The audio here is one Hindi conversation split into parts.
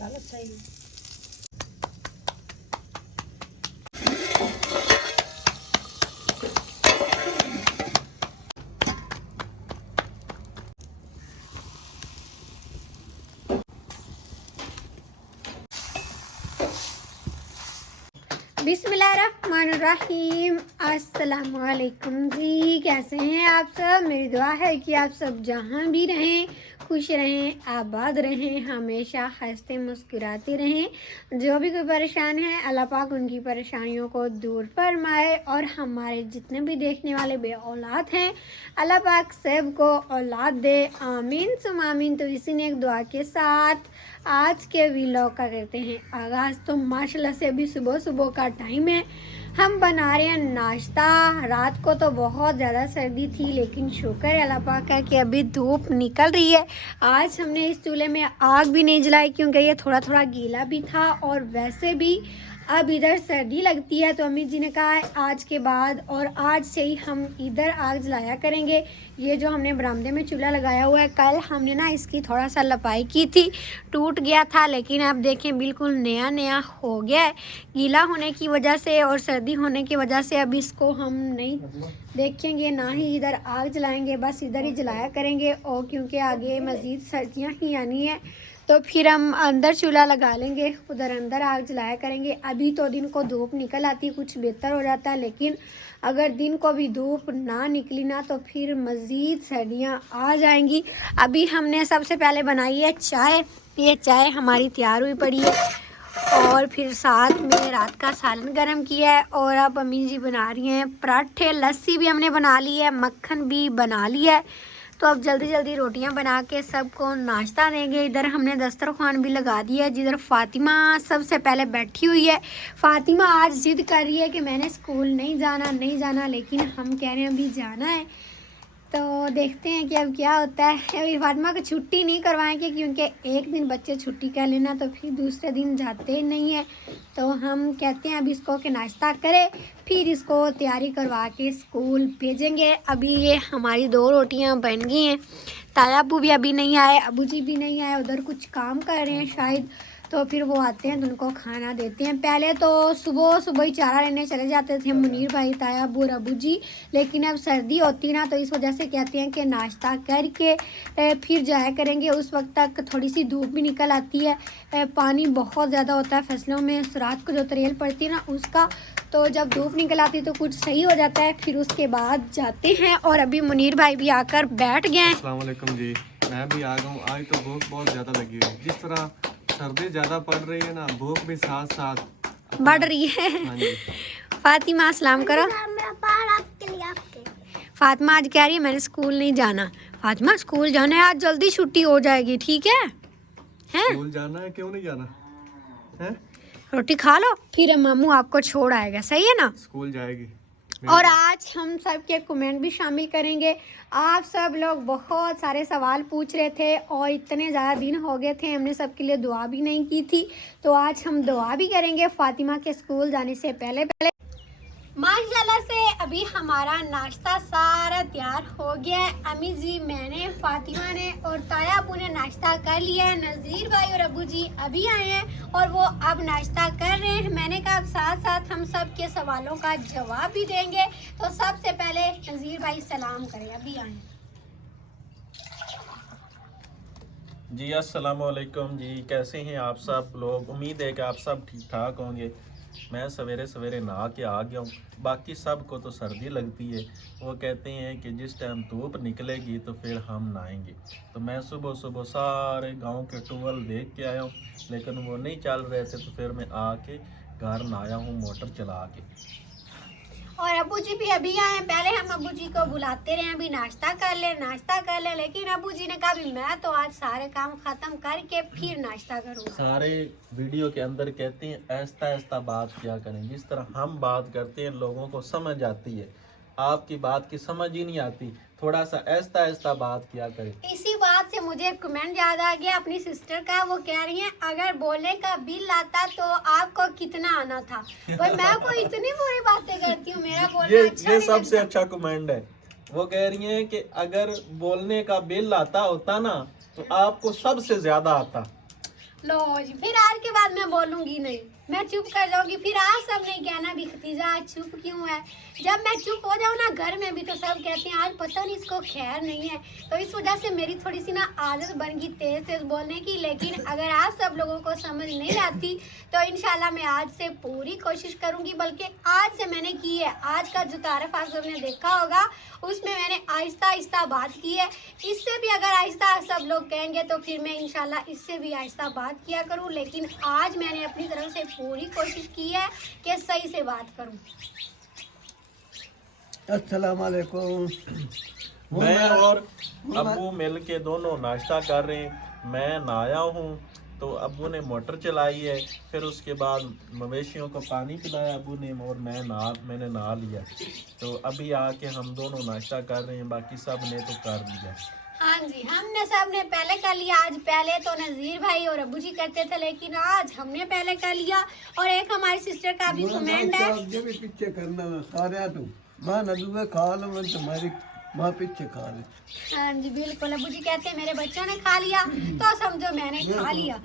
गलत सही बिस्मिल्लाहिर्रहमानिर्रहीम। अस्सलामुअलैकुम जी, कैसे हैं आप सब। मेरी दुआ है कि आप सब जहाँ भी रहें खुश रहें, आबाद रहें, हमेशा हंसते मुस्कुराते रहें। जो भी कोई परेशान है अल्लाह पाक उनकी परेशानियों को दूर फरमाए, और हमारे जितने भी देखने वाले बे औलाद हैं अल्लाह पाक सब को औलाद दे, आमीन सुम आमीन। तो इसी ने एक दुआ के साथ आज के व्लॉग का करते हैं आगाज़। तो माशाल्लाह से अभी सुबह सुबह का टाइम है, हम बना रहे हैं नाश्ता। रात को तो बहुत ज़्यादा सर्दी थी, लेकिन शुक्र है अल्लाह पाक का कि अभी धूप निकल रही है। आज हमने इस चूल्हे में आग भी नहीं जलाई, क्योंकि ये थोड़ा थोड़ा गीला भी था, और वैसे भी अब इधर सर्दी लगती है। तो अम्मी जी ने कहा है आज के बाद और आज से ही हम इधर आग जलाया करेंगे। ये जो हमने बरामदे में चूल्हा लगाया हुआ है, कल हमने ना इसकी थोड़ा सा लपाई की थी, टूट गया था, लेकिन अब देखें बिल्कुल नया नया हो गया है। गीला होने की वजह से और सर्दी होने की वजह से अब इसको हम नहीं देखेंगे, ना ही इधर आग जलाएंगे, बस इधर ही जलाया करेंगे। और क्योंकि आगे मज़ीद सर्दियाँ ही आनी है, तो फिर हम अंदर चूल्हा लगा लेंगे, उधर अंदर आग जलाया करेंगे। अभी तो दिन को धूप निकल आती कुछ बेहतर हो जाता है, लेकिन अगर दिन को भी धूप ना निकली ना तो फिर मज़ीद सर्दियाँ आ जाएंगी। अभी हमने सबसे पहले बनाई है चाय। ये चाय हमारी तैयार हुई पड़ी है, और फिर साथ में रात का सालन गरम किया है, और अब अम्मी जी बना रही हैं पराठे। लस्सी भी हमने बना ली है, मक्खन भी बना लिया है। तो अब जल्दी जल्दी रोटियां बना के सबको नाश्ता देंगे। इधर हमने दस्तरखान भी लगा दिया है, जिधर फ़ातिमा सबसे पहले बैठी हुई है। फ़ातिमा आज जिद कर रही है कि मैंने स्कूल नहीं जाना, लेकिन हम कह रहे हैं अभी जाना है। तो देखते हैं कि अब क्या होता है। अभी फातिमा को छुट्टी नहीं करवाएंगे, क्योंकि एक दिन बच्चे छुट्टी कर लेना तो फिर दूसरे दिन जाते ही नहीं है। तो हम कहते हैं अब इसको कि नाश्ता करे, फिर इसको तैयारी करवा के स्कूल भेजेंगे। अभी ये हमारी 2 रोटियां बन गई हैं। ताया अबू भी अभी नहीं आए, अबू जी भी नहीं आए, उधर कुछ काम कर रहे हैं शायद। तो फिर वो आते हैं तो उनको खाना देते हैं। पहले तो सुबह सुबह ही चारा लेने चले जाते थे मुनीर भाई, ताया अबू और अबू जी, लेकिन अब सर्दी होती ना, तो इस वजह से कहते हैं कि नाश्ता करके फिर जाया करेंगे। उस वक्त तक थोड़ी सी धूप भी निकल आती है, पानी बहुत ज़्यादा होता है फसलों में, रात को जो तरेल पड़ती है ना उसका, तो जब धूप निकल आती तो कुछ सही हो जाता है, फिर उसके बाद जाते हैं। और अभी मुनीर भाई भी आकर बैठ गए हैं। अस्सलाम वालेकुम जी, मैं भी आ गया हूँ। आज तो भूख बहुत ज़्यादा लगी हुई है। जिस तरह सर्दी ज़्यादा पड़ रही है ना, भूख भी साथ साथ बढ़ रही है। हाँ जी। फातिमा सलाम करो। फातिमा आज कह रही है मैंने स्कूल नहीं जाना। फातिमा स्कूल जाना है, आज जल्दी छुट्टी हो जाएगी, ठीक है? हैं? स्कूल जाना है, क्यों नहीं जाना है? रोटी खा लो, फिर मामू आपको छोड़ आएगा, सही है ना? स्कूल जाएगी। और आज हम सब के कमेंट भी शामिल करेंगे। आप सब लोग बहुत सारे सवाल पूछ रहे थे, और इतने ज़्यादा दिन हो गए थे हमने सबके लिए दुआ भी नहीं की थी, तो आज हम दुआ भी करेंगे फातिमा के स्कूल जाने से पहले पहले। माशाल्लाह से अभी हमारा नाश्ता सारा तैयार हो गया है। अम्मी जी, मैंने, फातिमा ने और ताया अबू ने नाश्ता कर लिया है। नज़ीर भाई और अबू जी अभी आए हैं और वो अब नाश्ता कर रहे हैं। मैंने कहा अब साथ साथ हम सब के सवालों का जवाब भी देंगे। तो सबसे पहले नज़ीर भाई सलाम करें, अभी आए जी। अस्सलाम वालेकुम जी, कैसे हैं आप सब लोग। उम्मीद है कि आप सब ठीक ठाक होंगे। मैं सवेरे सवेरे नहा के आ गया हूँ। बाकी सबको तो सर्दी लगती है, वो कहते हैं कि जिस टाइम धूप निकलेगी तो फिर हम नहाएंगे। तो मैं सुबह सुबह सारे गांव के टूवेल देख के आया हूँ, लेकिन वो नहीं चल रहे थे, तो फिर मैं आके घर नहाया हूँ मोटर चला के। और अबू जी भी अभी आए। पहले हम अबू जी को बुलाते रहे अभी नाश्ता कर ले, लेकिन अबू जी ने कहा भी मैं तो आज सारे काम खत्म करके फिर नाश्ता करूँगा। सारे वीडियो के अंदर कहते हैं ऐसा ऐसा बात किया करें, जिस तरह हम बात करते हैं लोगों को समझ आती है, आपकी बात की समझ ही नहीं आती, थोड़ा सा ऐसा ऐसा बात किया करें। इसी बात से मुझे एक कमेंट याद आ गया अपनी सिस्टर का। वो कह रही हैं अगर बोलने का बिल आता तो आपको कितना आना था। भाई मैं कोई इतनी बुरी बातें करती हूँ, मेरा बोलना अच्छा ये नहीं सबसे लगता। अच्छा कमेंट है। वो कह रही हैं कि अगर बोलने का बिल आता होता ना तो आपको सबसे ज्यादा आता। लो जी, फिर आज के बाद मैं बोलूंगी नहीं, मैं चुप कर जाऊंगी। फिर आज सब नहीं कहना भी खतीजा आज चुप क्यों है। जब मैं चुप हो जाऊँ ना घर में भी तो सब कहते हैं आज पता नहीं इसको खैर नहीं है। तो इस वजह से मेरी थोड़ी सी ना आदत बन गई तेज तेज बोलने की। लेकिन अगर आप सब लोगों को समझ नहीं आती तो इंशाल्लाह मैं आज से पूरी कोशिश करूंगी। बल्कि आज से मैंने की है, आज का जो तारफ आप सबने देखा होगा उसमें मैंने आहिस्ता आहिस्ता बात की है। इससे भी अगर आहिस्ता सब लोग कहेंगे तो फिर मैं इंशाल्लाह इससे भी आहिस्ता बात किया करूं। लेकिन आज मैंने अपनी तरफ से पूरी कोशिश की है कि सही से बात करूं। अस्सलाम वालेकुम। मैं और अब्बू मिल के दोनों नाश्ता कर रहे हैं। मैं नहाया हूँ तो अब्बू ने मोटर चलाई है, फिर उसके बाद मवेशियों को पानी पिलाया अब्बू ने, और मैंने नहा लिया। तो अभी आके हम दोनों नाश्ता कर रहे हैं, बाकी सब ने तो कर लिया। हाँ जी, हमने सबने पहले कर लिया। आज पहले तो नज़ीर भाई और अबू जी करते थे, लेकिन आज हमने पहले कर लिया। और एक हमारी सिस्टर का भी कमेंट है, ये भी पीछे करना है सारे तू मां नदुए खा लो मैं तुम्हारी मां पीछे खा ले। हाँ जी बिल्कुल, अबू जी कहते हैं मेरे बच्चों ने खा लिया तो समझो मैंने खा लिया।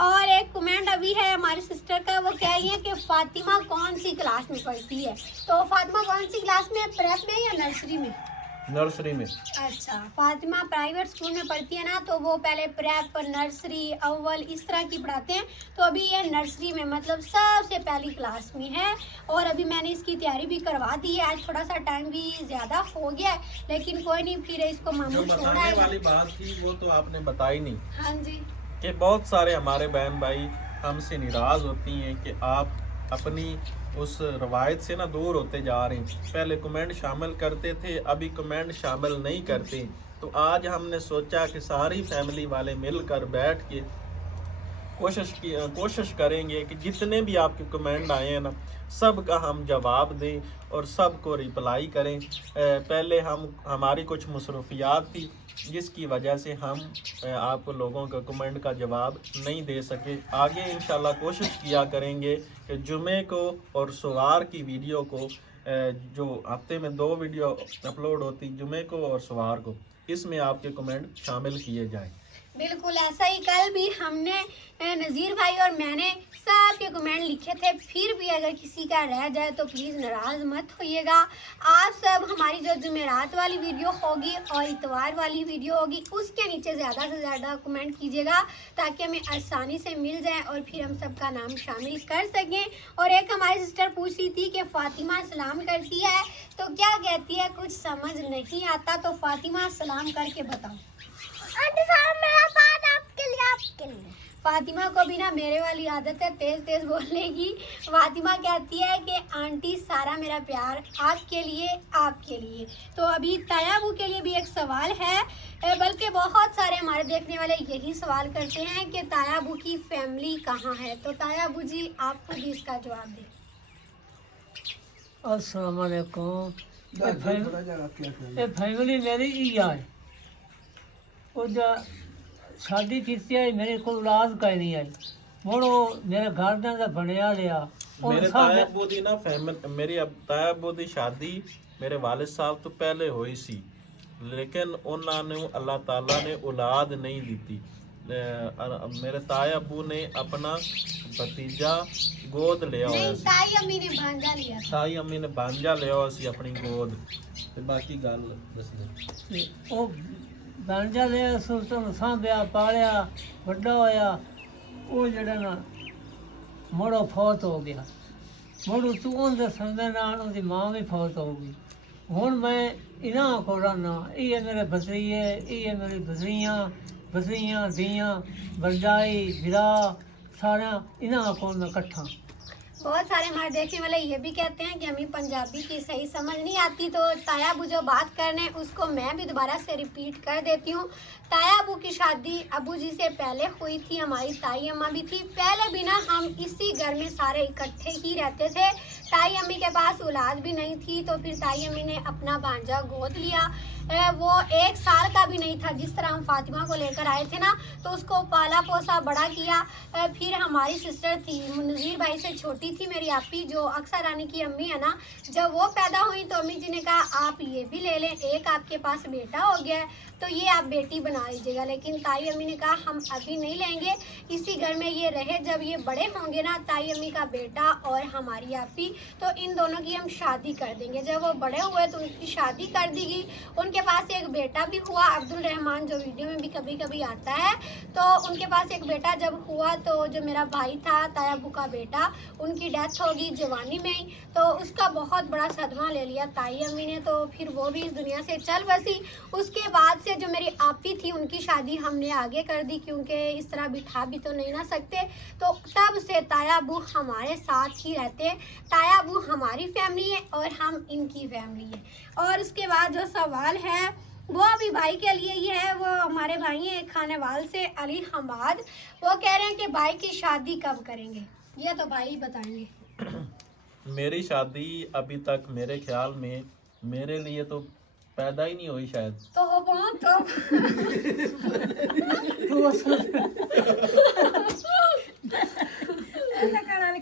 और एक कमेंट अभी है हमारी सिस्टर का, वो कह रही है कि फातिमा कौन सी क्लास में पढ़ती है। तो फातिमा कौन सी क्लास में, प्रेप में या नर्सरी में? नर्सरी में। अच्छा, फातिमा प्राइवेट स्कूल में पढ़ती है ना, तो वो पहले प्रेप, नर्सरी, अव्वल इस तरह की पढ़ाते हैं। तो अभी ये नर्सरी में मतलब सबसे पहली क्लास में है। और अभी मैंने इसकी तैयारी भी करवा दी है। आज थोड़ा सा टाइम भी ज़्यादा हो गया है, लेकिन कोई नहीं, फिर इसको जो मामू बताने छोड़ा वाली बात थी वो तो आपने बताई नहीं, हाँ जी कि बहुत सारे हमारे बहन भाई हमसे निराज होती हैं कि आप अपनी उस रवायत से ना दूर होते जा रहे हैं। पहले कमेंट शामिल करते थे, अभी कमेंट शामिल नहीं करते। तो आज हमने सोचा कि सारी फैमिली वाले मिलकर बैठ के कोशिश करेंगे कि जितने भी आपके कमेंट आए हैं ना, सब का हम जवाब दें और सबको रिप्लाई करें। पहले हमारी कुछ मसरूफियात थी जिसकी वजह से हम आप लोगों का कमेंट का जवाब नहीं दे सके। आगे इंशाल्लाह कोशिश किया करेंगे कि जुमे को और सोमवार की वीडियो को, जो हफ्ते में 2 वीडियो अपलोड होती जुमे को और सोमवार को, इसमें आपके कमेंट शामिल किए जाएं। बिल्कुल ऐसा ही कल भी हमने नज़ीर भाई और मैंने सब के कमेंट लिखे थे। फिर भी अगर किसी का रह जाए तो प्लीज़ नाराज़ मत होइएगा। आप सब हमारी जो जुमेरात वाली वीडियो होगी और इतवार वाली वीडियो होगी उसके नीचे ज़्यादा से ज़्यादा कमेंट कीजिएगा, ताकि हमें आसानी से मिल जाए और फिर हम सबका नाम शामिल कर सकें। और एक हमारी सिस्टर पूछ रही थी कि फ़ातिमा सलाम करती है तो क्या कहती है, कुछ समझ नहीं आता, तो फ़ातिमा सलाम करके बताओ। आंटी साहब मेरा पान आपके लिए। फातिमा को भी ना मेरे वाली आदत है तेज तेज बोलने की। फातिमा कहती है कि आंटी सारा मेरा प्यार आपके लिए, आपके लिए। तो अभी तायाबू के लिए भी एक सवाल है, बल्कि बहुत सारे हमारे देखने वाले यही सवाल करते हैं कि तायाबू की फैमिली कहाँ है। तो तायाबू जी आप खुद ही इसका जवाब दें। अस्सलाम वालेकुम। थोड़ा जरा क्या ये फैमिली मेरी ही है। ਉਹਦਾ ਸ਼ਾਦੀ ਕੀਤੀ ਹੈ ਮੇਰੇ ਕੋਲ ਔਲਾਦ ਕੋਈ ਨਹੀਂ ਆਈ। ਹੁਣ ਉਹ ਮੇਰੇ ਘਰਦਿਆਂ ਦਾ ਬਣਿਆ ਲਿਆ। मेरे ताया अब्बू दी ना मेरी ताया अब्बू दी शादी मेरे वालिद साहब तो पहले हुई सी, लेकिन उन्होंने अल्लाह ताला ने औलाद नहीं दी। मेरे ताया अब्बू ने अपना भतीजा गोद लिया होया नहीं, सी। ताई अम्मी ने भांजा लिया था। ताई अम्मी ने भांजा लिया होया सी अपनी गोद। ते बाकी गल दस दे। ਉਹ ਬਣ ਜਾਂਦੇ ਸੁਲਤਾਨ ਸਾਂਭਿਆ ਪਾਲਿਆ ਵੱਡਾ ਹੋਇਆ। ਉਹ ਜਿਹੜਾ ਨਾ ਮੁੜੋ ਫੌਤ ਹੋ ਗਿਆ। ਮੁੜ ਉਤੋਂ ਉਹਦੇ ਸੰਦੇ ਨਾਲ ਉਹਦੀ ਮਾਂ ਵੀ ਫੌਤ ਹੋ ਗਈ। ਹੁਣ ਮੈਂ ਇਹਨਾਂ ਕੋਲ ਰਹਿਣਾ, ਇਹ ਮੇਰੇ ਬਸਰੀਏ, ਇਹ ਮੇਰੀ ਬਸਰੀਆਂ ਧੀਆਂ भरजाई विरा सारा इन्हों को मैं इकट्ठा। बहुत सारे हमारे देखने वाले ये भी कहते हैं कि हमें पंजाबी की सही समझ नहीं आती, तो ताया अबू जो बात करने उसको मैं भी दोबारा से रिपीट कर देती हूँ। ताया अबू की शादी अबू जी से पहले हुई थी, हमारी ताई अम्मा भी थी। पहले भी ना हम इसी घर में सारे इकट्ठे ही रहते थे। ताई अम्मी के पास औलाद भी नहीं थी, तो फिर ताई अम्मी ने अपना भांजा गोद लिया। वो 1 साल का भी नहीं था। जिस तरह हम फातिमा को लेकर आए थे ना, तो उसको पाला पोसा बड़ा किया। फिर हमारी सिस्टर थी नज़ीर भाई से छोटी थी मेरी आपी, जो अक्सर रानी की अम्मी है ना, जब वो पैदा हुई तो अम्मी जी ने कहा आप ये भी ले लें, एक आपके पास बेटा हो गया है तो ये आप बेटी बना लीजिएगा। लेकिन ताई अम्मी ने कहा हम अभी नहीं लेंगे, इसी घर में ये रहे, जब ये बड़े होंगे ना ताई अम्मी का बेटा और हमारी आपी, तो इन दोनों की हम शादी कर देंगे। जब वो बड़े हुए तो उनकी शादी कर दी गई। उनके पास एक बेटा भी हुआ, अब्दुल रहमान, जो वीडियो में भी कभी कभी आता है। तो उनके पास एक बेटा जब हुआ तो जो मेरा भाई था ताया अबू का बेटा, उनकी डेथ होगी जवानी में ही, तो उसका बहुत बड़ा सदमा ले लिया ताई अम्मी ने, तो फिर वो भी इस दुनिया से चल बसी। उसके बाद से जो मेरी आपी थी उनकी शादी हमने आगे कर दी, क्योंकि इस तरह बिठा भी तो नहीं ना सकते। तो तब से ताया अबू हमारे साथ ही रहते हैं। ताया अबू हमारी फैमिली है और हम इनकी फैमिली है। और उसके बाद जो सवाल है वो अभी भाई के लिए ही है। वो हमारे भाई हैं खानेवाल से अली हमाद, वो कह रहे हैं कि भाई की शादी कब करेंगे, ये तो भाई बताएंगे। मेरी शादी अभी तक मेरे ख्याल में मेरे लिए तो पैदा ही नहीं हुई शायद। तो बहुत तो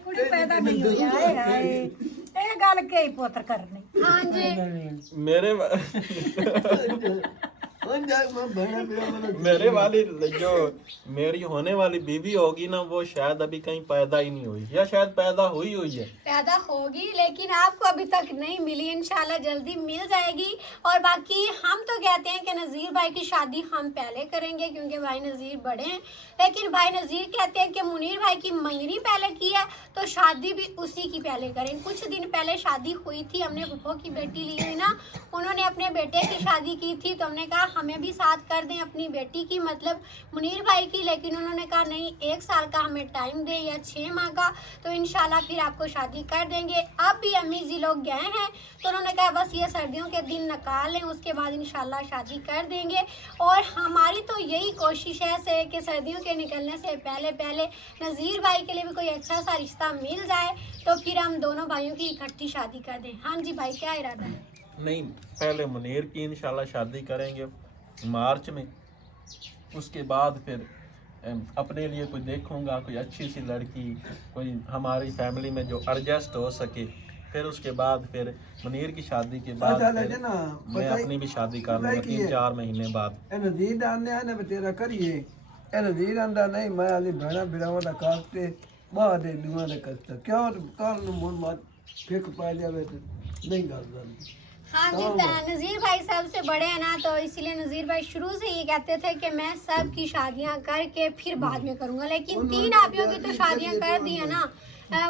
कुड़ी पैदा नहीं हुई है, हाय ये गल के पुत्र करनी। हाँ जी मेरे मेरे वाली जो मेरी होने वाली बीवी होगी ना, वो शायद अभी कहीं पैदा ही नहीं हुई, या शायद पैदा हुई है। पैदा होगी लेकिन आपको अभी तक नहीं मिली, इंशाल्लाह जल्दी मिल जाएगी। और बाकी हम तो कहते हैं कि नज़ीर भाई की शादी हम पहले करेंगे, क्योंकि भाई नज़ीर बड़े हैं। लेकिन भाई नज़ीर कहते हैं कि मुनीर भाई की मंगनी पहले की है तो शादी भी उसी की पहले करें। कुछ दिन पहले शादी हुई थी, हमने फूफो की बेटी ली हुई ना, उन्होंने अपने बेटे की शादी की थी, तो हमने कहा हमें भी साथ कर दें अपनी बेटी की, मतलब मुनीर भाई की। लेकिन उन्होंने कहा नहीं, 1 साल का हमें टाइम दे या 6 माह का, तो इंशाल्लाह फिर आपको शादी कर देंगे। अब भी अम्मी जी लोग गए हैं, तो उन्होंने कहा बस ये सर्दियों के दिन निकाल लें, उसके बाद इंशाल्लाह शादी कर देंगे। और हमारी तो यही कोशिश है से कि सर्दियों के निकलने से पहले पहले नज़ीर भाई के लिए भी कोई अच्छा सा रिश्ता मिल जाए, तो फिर हम दोनों भाइयों की इकट्ठी शादी कर दें। हाँ जी भाई, क्या इरादा है? नहीं, पहले मुनीर की इंशाल्लाह शादी करेंगे मार्च में, उसके बाद फिर अपने लिए कोई देखूंगा, कोई अच्छी सी लड़की, कोई हमारी फैमिली में जो एडजस्ट हो सके। फिर उसके बाद फिर मुनीर की शादी के बाद फिर मैं अपनी भी शादी कर लूँगा 3-4 महीने बाद। नज़ीर आने ने तेरा करिए, नज़ीर आंदा नहीं, मैं अली भेड़ा बिरावा दा कास्ते बाद दुआ दे करता क्यों कर मन मत फेंक पा जावे तो नहीं गल। हाँ जी, नज़ीर भाई सबसे बड़े हैं ना, तो इसीलिए नज़ीर भाई शुरू से ये कहते थे कि मैं सब की शादियां करके फिर बाद में करूँगा। लेकिन 3 आपियों की तो शादियां कर दी है ना,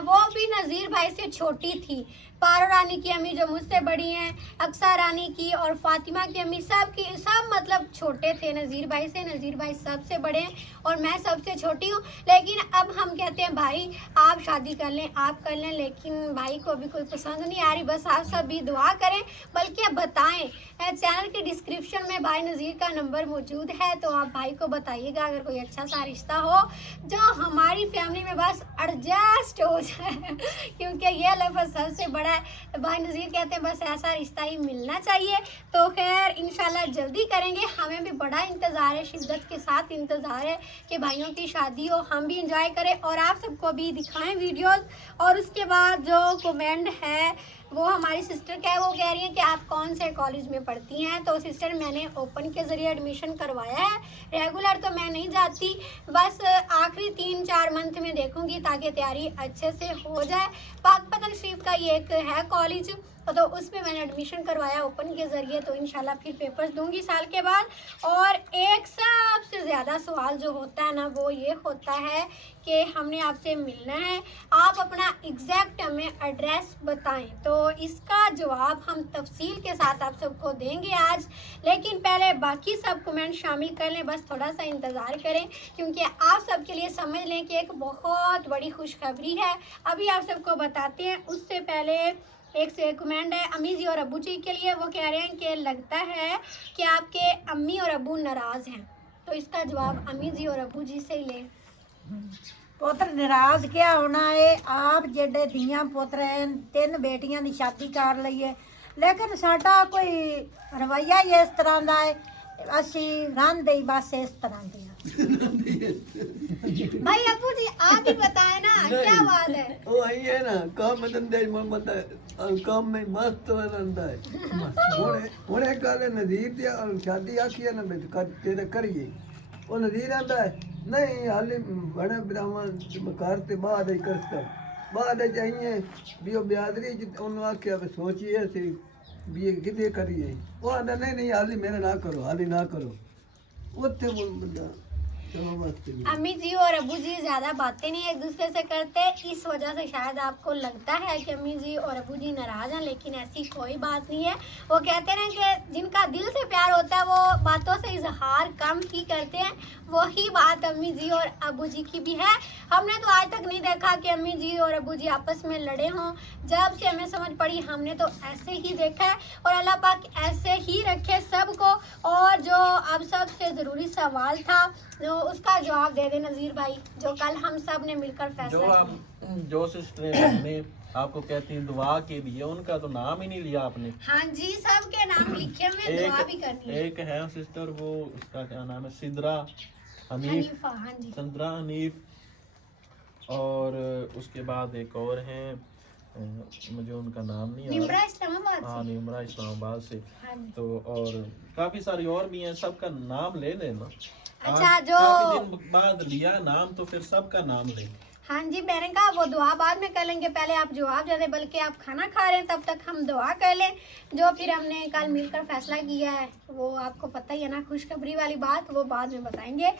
वो भी नज़ीर भाई से छोटी थी। पारो रानी की अम्मी जो मुझसे बड़ी हैं, अक्सा रानी की और फातिमा की अम्मी, सब मतलब छोटे थे नज़ीर भाई से। नज़ीर भाई सबसे बड़े हैं और मैं सबसे छोटी हूँ। लेकिन अब हम कहते हैं भाई आप शादी कर लें, आप कर लें, लेकिन भाई को अभी कोई पसंद नहीं आ रही। बस आप सब भी दुआ करें, बल्कि अब बताएं। चैनल के डिस्क्रिप्शन में भाई नज़ीर का नंबर मौजूद है, तो आप भाई को बताइएगा अगर कोई अच्छा सा रिश्ता हो जो हमारी फैमिली में बस एडजस्ट हो जाए, क्योंकि ये लफ्ज़ सबसे बड़ा है। भाई नज़ीर कहते हैं बस ऐसा रिश्ता ही मिलना चाहिए। तो खैर इंशाल्लाह जल्दी करेंगे, हमें भी बड़ा इंतज़ार है, शिद्दत के साथ इंतज़ार है कि भाइयों की शादी हो, हम भी इंजॉय करें और आप सबको भी दिखाएं वीडियोस। और उसके बाद जो कमेंट है वो हमारी सिस्टर क्या है, वो कह रही है कि आप कौन से कॉलेज में पढ़ती हैं। तो सिस्टर मैंने ओपन के ज़रिए एडमिशन करवाया है, रेगुलर तो मैं नहीं जाती, बस आखिरी 3-4 मंथ में देखूंगी ताकि तैयारी अच्छे से हो जाए। पाकपतन शरीफ का ये एक है कॉलेज, तो उसमें मैंने एडमिशन करवाया ओपन के ज़रिए, तो इंशाल्लाह फिर पेपर्स दूंगी साल के बाद। और एक सबसे ज़्यादा सवाल जो होता है ना वो ये होता है कि हमने आपसे मिलना है, आप अपना एग्जैक्ट हमें एड्रेस बताएं। तो इसका जवाब हम तफसील के साथ आप सबको देंगे आज, लेकिन पहले बाकी सब कमेंट शामिल कर लें, बस थोड़ा सा इंतज़ार करें, क्योंकि आप सबके लिए समझ लें कि एक बहुत बड़ी खुशखबरी है। अभी आप सबको बताते हैं, उससे पहले एक से कमेंट है अम्मी जी और अब्बू जी के लिए। वो कह रहे हैं कि लगता है कि आपके अम्मी और अब्बू नाराज़ हैं, तो इसका जवाब अम्मी जी और अब्बू जी से ही लें। पुत्र नाराज क्या होना है, आप जेडे धियां पुत्र हैं, 3 बेटियां की शादी कर ली है, लेकिन साडा कोई रवैया ही इस तरह का है, असी रंधे ही बस इस तरह के भाई अब्बू जी आप ही बताएं ना क्या बात है। वो यही है ना, काम धंधे में मत काम में मस्त रहता है। हुणे कल नज़ीर दी शादी आखी है ना तेरे करिए, वो नज़ीर आंदा है नहीं हाली बड़े ब्राह्मण मकार ते बाद ही करता बाद चाहिए भी वो ब्यादरी उन्होंने आख्या सोचिए सी भी ये कितने करिए, वो आंदा नहीं हाली मेरे ना करो, हाली ना करो। उत्थे बंदा अम्मी जी और अब्बू जी ज़्यादा बातें नहीं एक दूसरे से करते, इस वजह से शायद आपको लगता है कि अम्मी जी और अब्बू जी नाराज़ हैं, लेकिन ऐसी कोई बात नहीं है। वो कहते हैं कि जिनका दिल से प्यार होता है वो बातों से इजहार कम ही करते हैं, वही बात अम्मी जी और अब्बू जी की भी है। हमने तो आज तक नहीं देखा कि अम्मी जी और अब्बू जी आपस में लड़े हों, जब से हमें समझ पड़ी हमने तो ऐसे ही देखा है। और अल्लाह पाक ऐसे ही रखे सबको। और जो अब सबसे ज़रूरी सवाल था तो उसका जवाब दे दे नज़ीर भाई, जो कल हम सब ने मिलकर जो फैसला आप किया। जो सिस्टर हमने आपको कहती हैं दुआ के लिए, उनका तो नाम ही नहीं लिया आपने। हाँ जी, सबके नाम लिखे हुए, दुआ भी करनी है। एक है सिस्टर, वो उसका क्या नाम है, सिद्रा हनीफ, हनीफा, हाँ जी। सिद्रा हनीफ, और उसके बाद एक और हैं, मुझे उनका नाम नहीं आ निम्रा रहा। इस्लामाबाद हाँ, से। निम्रा इस्लामाबाद से। हाँ जी। तो और काफी सारी और भी हैं, सबका नाम ले लेना। अच्छा, आज जो काफी दिन बाद लिया नाम, तो फिर सबका नाम ले। हाँ जी, मैंने कहा वो दुआ बाद में कर लेंगे, पहले आप जवाब दे दें, बल्कि आप खाना खा रहे हैं तब तक हम दुआ कर लें। जो फिर हमने कल मिलकर फैसला किया है वो आपको पता ही है ना, खुशखबरी वाली बात, वो बाद में बताएंगे।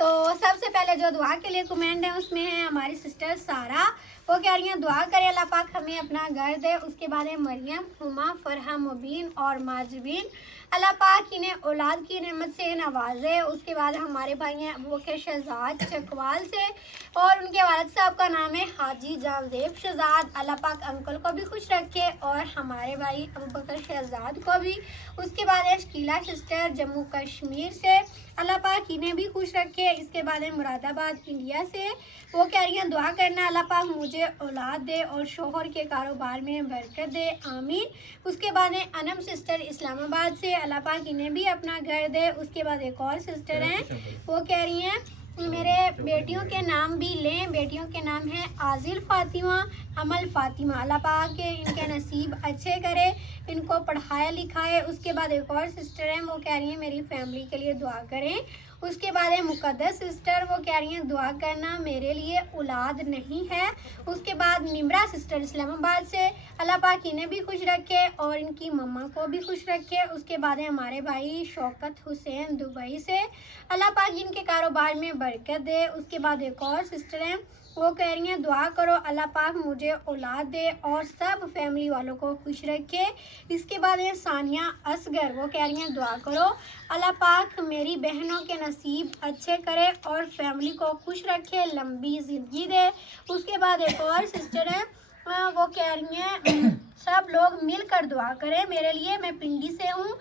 तो सबसे पहले जो दुआ के लिए कमेंट है उसमें है हमारी सिस्टर सारा। वो कह रही हैं दुआ करें अल्लाह पाक हमें अपना घर दे। उसके बाद है मरियम, हुमा, फरहा, मुबीन और माजबीन, अल्लाह पाक इन्हें औलाद की नेमत से नवाजे। उसके बाद हमारे भाई हैं अबू बकर शहजाद चकवाल से, और उनके वालिद साहब का नाम है हाजी जामजेब शहजाद। अल्लाह पाक अंकल को भी खुश रखे और हमारे भाई अबू बकर शहजाद को भी। उसके बाद है शकीला सिस्टर जम्मू कश्मीर से, अल्लाह पाक इन्हें भी खुश रखे। इसके बाद है मुरादाबाद इंडिया से। वो कह रही हैं दुआ करना अल्लाह पाक मुझे औलाद दे और शोहर के कारोबार में बरकत दे, आमीन। उसके बाद है अनम सिस्टर इस्लामाबाद से, अल्लाह पाक इन्हें भी अपना घर दे। उसके बाद एक और सिस्टर हैं, वो कह रही हैं मेरे बेटियों के नाम भी लें। बेटियों के नाम हैं आजिल फातिमा, अमल फातिमा। अल्लाह पाक इनके नसीब अच्छे करे, इनको पढ़ाया लिखाए। उसके बाद एक और सिस्टर हैं, वो कह रही हैं मेरी फैमिली के लिए दुआ करें। उसके बाद है मुकद्दस सिस्टर, वो कह रही हैं दुआ करना मेरे लिए औलाद नहीं है। उसके बाद निम्रा सिस्टर इस्लामाबाद से, अल्लाह पाक इन्हें भी खुश रखे और इनकी मम्मा को भी खुश रखे। उसके बाद है हमारे भाई शौकत हुसैन दुबई से, अल्लाह पाक इनके कारोबार में बरकत दे। उसके बाद एक और सिस्टर हैं, वो कह रही हैं दुआ करो अल्लाह पाक मुझे औलाद दे और सब फैमिली वालों को खुश रखे। इसके बाद है सानिया असगर, वो कह रही हैं दुआ करो अल्लाह पाक मेरी बहनों के नसीब अच्छे करे और फैमिली को खुश रखे, लंबी ज़िंदगी दे। उसके बाद एक और सिस्टर है, वो कह रही हैं सब लोग मिलकर दुआ करें मेरे लिए, मैं पिंडी से हूँ,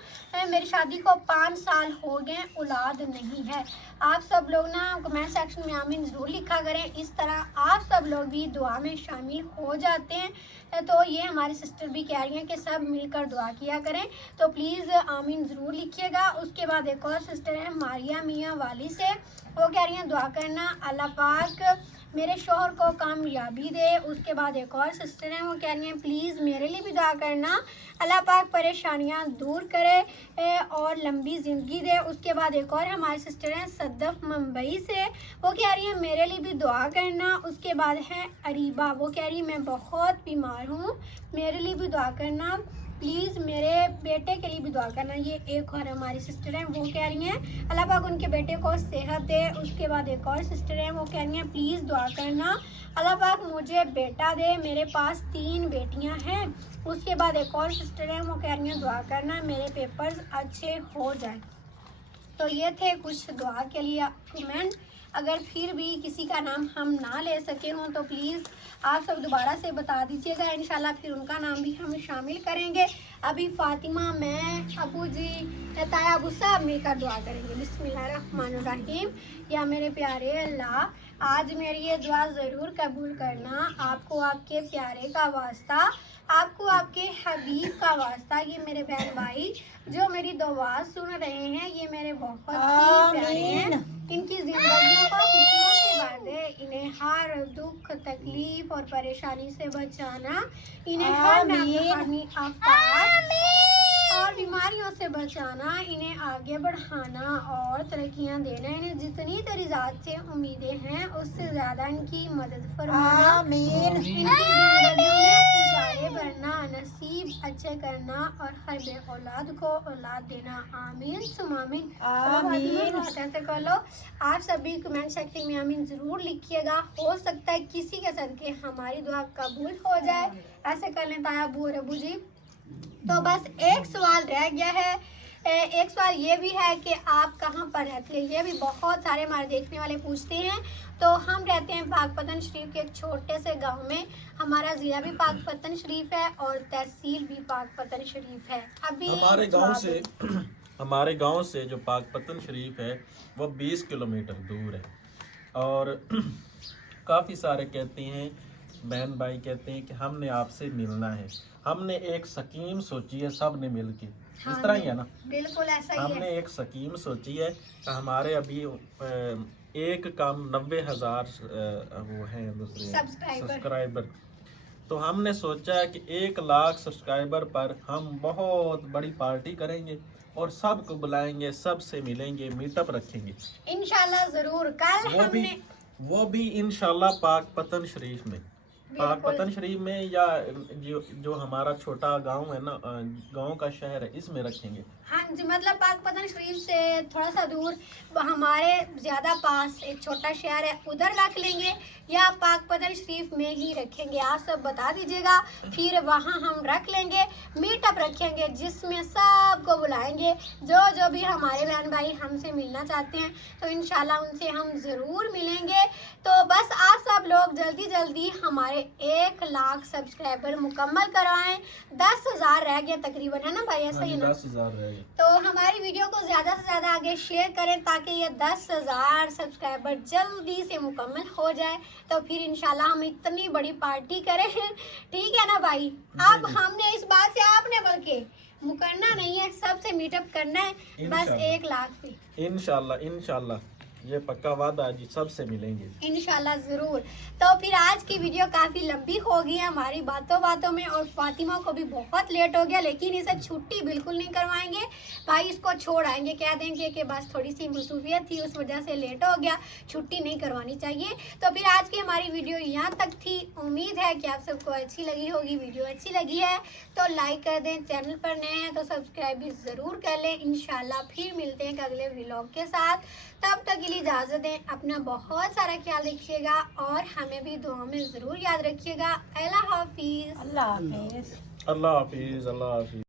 मेरी शादी को 5 साल हो गए, औलाद नहीं है। आप सब लोग ना कमेंट सेक्शन में आमीन ज़रूर लिखा करें, इस तरह आप सब लोग भी दुआ में शामिल हो जाते हैं। तो ये हमारी सिस्टर भी कह रही हैं कि सब मिलकर दुआ किया करें, तो प्लीज़ आमीन ज़रूर लिखिएगा। उसके बाद एक और सिस्टर है मारिया मियाँ वाली से, वो कह रही हैं दुआ करना अल्लाह पाक मेरे शोहर को कामयाबी दे। उसके बाद एक और सिस्टर हैं, वो कह रही हैं प्लीज़ मेरे लिए भी दुआ करना, अल्लाह पाक परेशानियां दूर करे और लंबी ज़िंदगी दे। उसके बाद एक और हमारी सिस्टर हैं सदफ मुंबई से, वो कह रही है मेरे लिए भी दुआ करना। उसके बाद है अरीबा, वो कह रही है मैं बहुत बीमार हूँ, मेरे लिए भी दुआ करना, प्लीज़ मेरे बेटे के लिए भी दुआ करना। ये एक और हमारी सिस्टर हैं, वो कह रही हैं अल्लाह पाक उनके बेटे को सेहत दे। उसके बाद एक और सिस्टर हैं, वो कह रही हैं प्लीज़ दुआ करना, अल्लाह पाक मुझे बेटा दे, मेरे पास 3 बेटियां हैं। उसके बाद एक और सिस्टर हैं, वो कह रही हैं दुआ करना मेरे पेपर्स अच्छे हो जाए। तो ये थे कुछ दुआ के लिए कमेंट। अगर फिर भी किसी का नाम हम ना ले सके हों तो प्लीज़ आप सब दोबारा से बता दीजिएगा, इंशाल्लाह फिर उनका नाम भी हम शामिल करेंगे। अभी फातिमा, मैं, अबू जी, ताया, अबू साहब मिलकर दुआ करेंगे। बिस्मिल्लाहिर्रहमानिर्रहीम। या मेरे प्यारे अल्लाह, आज मेरी ये दुआ ज़रूर कबूल करना, आपको आपके प्यारे का वास्ता, आपको आपके हबीब का वास्ता। ये मेरे बहन भाई जो मेरी दुआ सुन रहे हैं, ये मेरे बहुत ही प्यारे हैं, इनकी ज़िंदगियों को खुशियों से भर दे, इन्हें हर दुख तकलीफ और परेशानी से बचाना, इन्हें हर नाकामी आफत और बीमारियों से बचाना, इन्हें आगे बढ़ाना और तरक्कियां देना, इन्हें जितनी तेरी ज़ात से उम्मीदें हैं उससे ज़्यादा इनकी मदद फरमाना, इनकी ज़िंदगियों में उजाले भरना, नसीब अच्छे करना और हर बे औलाद को औलाद देना। आमीन सुम आमीन। ऐसे कर लो। आप सभी कमेंट सेक्शन में आमीन ज़रूर लिखिएगा, हो सकता है किसी के सदके हमारी दुआ कबूल हो जाए। ऐसे कर लें ताया, अबू और अबू जी। तो बस एक सवाल रह गया है, एक सवाल ये भी है कि आप कहाँ पर रहती है, ये भी बहुत सारे हमारे देखने वाले पूछते हैं। तो हम रहते हैं पाकपतन शरीफ के एक छोटे से गांव में, हमारा ज़िला भी पाकपतन शरीफ है और तहसील भी पाकपतन शरीफ है। अभी हमारे गांव से जो पाकपतन शरीफ है वो 20 किलोमीटर दूर है। और काफ़ी सारे कहते हैं, बहन भाई कहते हैं कि हमने आपसे मिलना है, हमने एक स्कीम सोची है सब ने मिल के। इस तरह ही है ना, बिल्कुल ऐसा ही हमने है। एक स्कीम सोची है कि हमारे अभी एक कम 90,000 वो हैं दूसरे सब्सक्राइबर। तो हमने सोचा है कि 1 लाख सब्सक्राइबर पर हम बहुत बड़ी पार्टी करेंगे और सबको बुलाएंगे, सबसे मिलेंगे, मीटअप रखेंगे इंशाल्लाह ज़रूर। कल हमने वो भी इंशाल्लाह पाकपतन शरीफ में, पाकपतन शरीफ में, या जो हमारा छोटा गांव है ना, गांव का शहर है, इसमें रखेंगे। हाँ जी, मतलब पाकपतन शरीफ से थोड़ा सा दूर हमारे ज़्यादा पास एक छोटा शहर है, उधर रख लेंगे या पाकपतन शरीफ में ही रखेंगे, आप सब बता दीजिएगा। फिर वहाँ हम रख लेंगे, मीटअप रखेंगे जिसमें सबको बुलाएंगे, जो भी हमारे बहन भाई हमसे मिलना चाहते हैं तो इंशाल्लाह उनसे हम ज़रूर मिलेंगे। तो बस आप सब लोग जल्दी जल्दी हमारे 1 लाख सब्सक्राइबर मुकम्मल करवाएं। 10,000 रह गया तकरीबन, है ना भाई, ऐसा ही ना? 10,000 रह गए। तो हमारी वीडियो को ज़्यादा से ज़्यादा आगे शेयर करें ताकि ये 10,000 सब्सक्राइबर जल्दी से मुकम्मल हो जाए। तो फिर इंशाल्लाह हम इतनी बड़ी पार्टी करें, ठीक है ना भाई? अब हमने इस बात से आपने बल्कि मुकरना नहीं है, सबसे मीटअप करना है बस 1 लाख पे। इंशाल्लाह ये पक्का वादा जी, सबसे मिलेंगे इंशाल्लाह ज़रूर। तो फिर आज की वीडियो काफ़ी लंबी हो गई है हमारी बातों बातों में, और फातिमा को भी बहुत लेट हो गया, लेकिन इसे छुट्टी बिल्कुल नहीं करवाएंगे भाई, इसको छोड़ आएंगे, कह देंगे कि बस थोड़ी सी मसरूफियत थी उस वजह से लेट हो गया, छुट्टी नहीं करवानी चाहिए। तो फिर आज की हमारी वीडियो यहाँ तक थी। उम्मीद है कि आप सबको अच्छी लगी होगी। वीडियो अच्छी लगी है तो लाइक कर दें, चैनल पर नए हैं तो सब्सक्राइब भी ज़रूर कर लें। इंशाल्लाह फिर मिलते हैं अगले व्लॉग के साथ, तब तक के लिए इजाज़त दें। अपना बहुत सारा ख्याल रखिएगा और हमें भी दुआ में ज़रूर याद रखिएगा। अल्लाह हाफिज़। अल्लाह हाफिज़। अल्लाह हाफिज़।